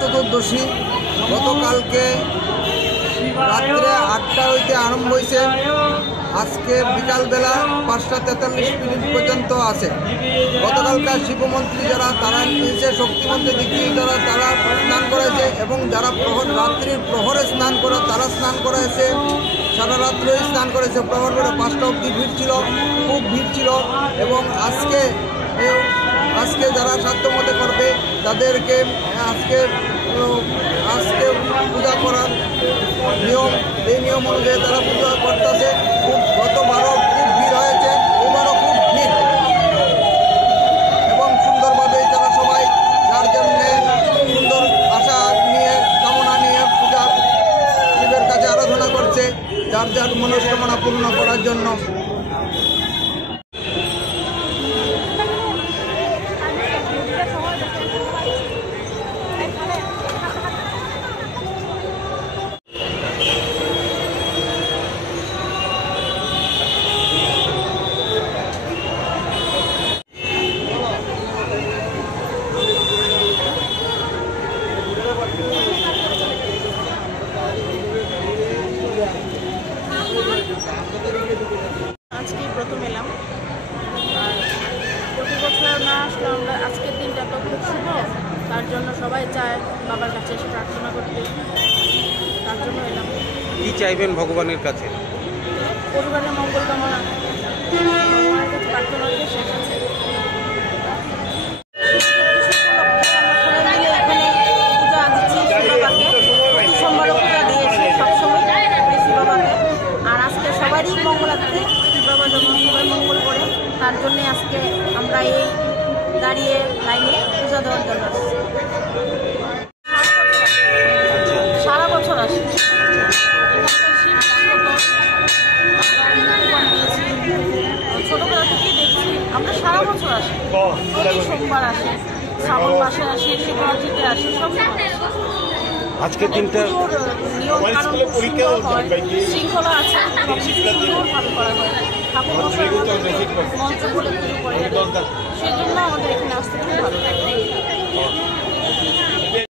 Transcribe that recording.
চতুর্দশী গতকালকে রাত্রে 8টা হইতে আরম্ভ হয়েছে, আজকে বিকালবেলা 5:43 পর্যন্ত আছে। গতকালকার শিবমন্ত্রী যারা তারা নিচে শক্তিমন্ত্রী দিকে তারা স্নান করেছে এবং যারা রাত্রির প্রহরে স্নান করে তারা স্নান করেছে, সারা রাত্রেই স্নান করেছে। প্রহর করে 5টা অবধি ভিড় ছিল, খুব ভিড় ছিল। এবং আজকে যারা সাধ্যমতো করবে তাদেরকে আজকে পূজা করার নিয়ম, এই নিয়ম অনুযায়ী তারা পূজা করতেছে। গতবারও খুব ভিড় হয়েছে, এবারও খুব ভিড় এবং সুন্দরভাবে তারা সবাই যার জন্য সুন্দর আশা নিয়ে কামনা নিয়ে পূজা শিবের কাছে আরাধনা করছে যার যার মনস্কামনা পূর্ণ করার জন্য। আজকে প্রথম এলাম, আর প্রতি বছর না আসলে আমরা আজকের দিনটা তো খুব শুভ, তার জন্য সবাই চায় বাবার কাছে এসে প্রার্থনা করতে, তার জন্য এলাম। কি চাইবেন ভগবানের কাছে? পরিবারের মঙ্গল কামনা, ভগবানের কাছে প্রার্থনা করে শেষ আছে। সোমবারও পূজা দিয়েছি সবসময় শিববাবাকে, আর আজকে সবারই মঙ্গলার্থে শিববাবা যখন সবাই মঙ্গল করে, তার জন্যে আজকে আমরা এই দাঁড়িয়ে লাইনে পূজা দেওয়ার জন্য আসছি। সারা বছর আসি, ছোটবেলা থেকেই দেখছি, আমরা সারা বছর আসি, প্রতি সোমবার আসি, শ্রাবণ মাসে আসি, শিবরাত্রিতে আসি, সব আজকের দিনটা নিয়ম কানুন শৃঙ্খলা আছে, সুন্দরভাবে করা হয়। ঠাকুর মন্ত্র বলে পুজো করে, সেই জন্য আমাদের এখানে আসতে খুব ভালো লাগে।